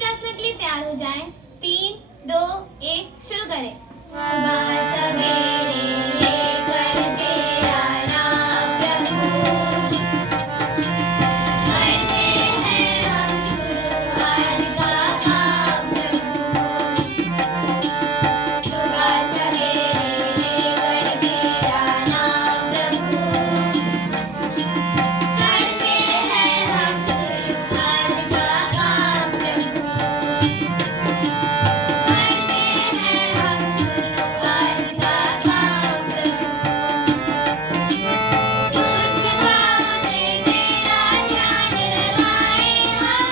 प्रार्थना के लिए तैयार हो जाएं। 3, 2, 1 शुरू करें। सुबह सवेरे लेकर तेरा नाम प्रभु, करते हैं हम शुरुआत का काम प्रभु। सुबह सवेरे लेकर तेरा नाम प्रभु, करते हैं हम शुरुआत का काम प्रभु। करते हैं हम शुरुआत का काम प्रभु। शुद्ध भाव से तेरा ध्यान लगाए हम,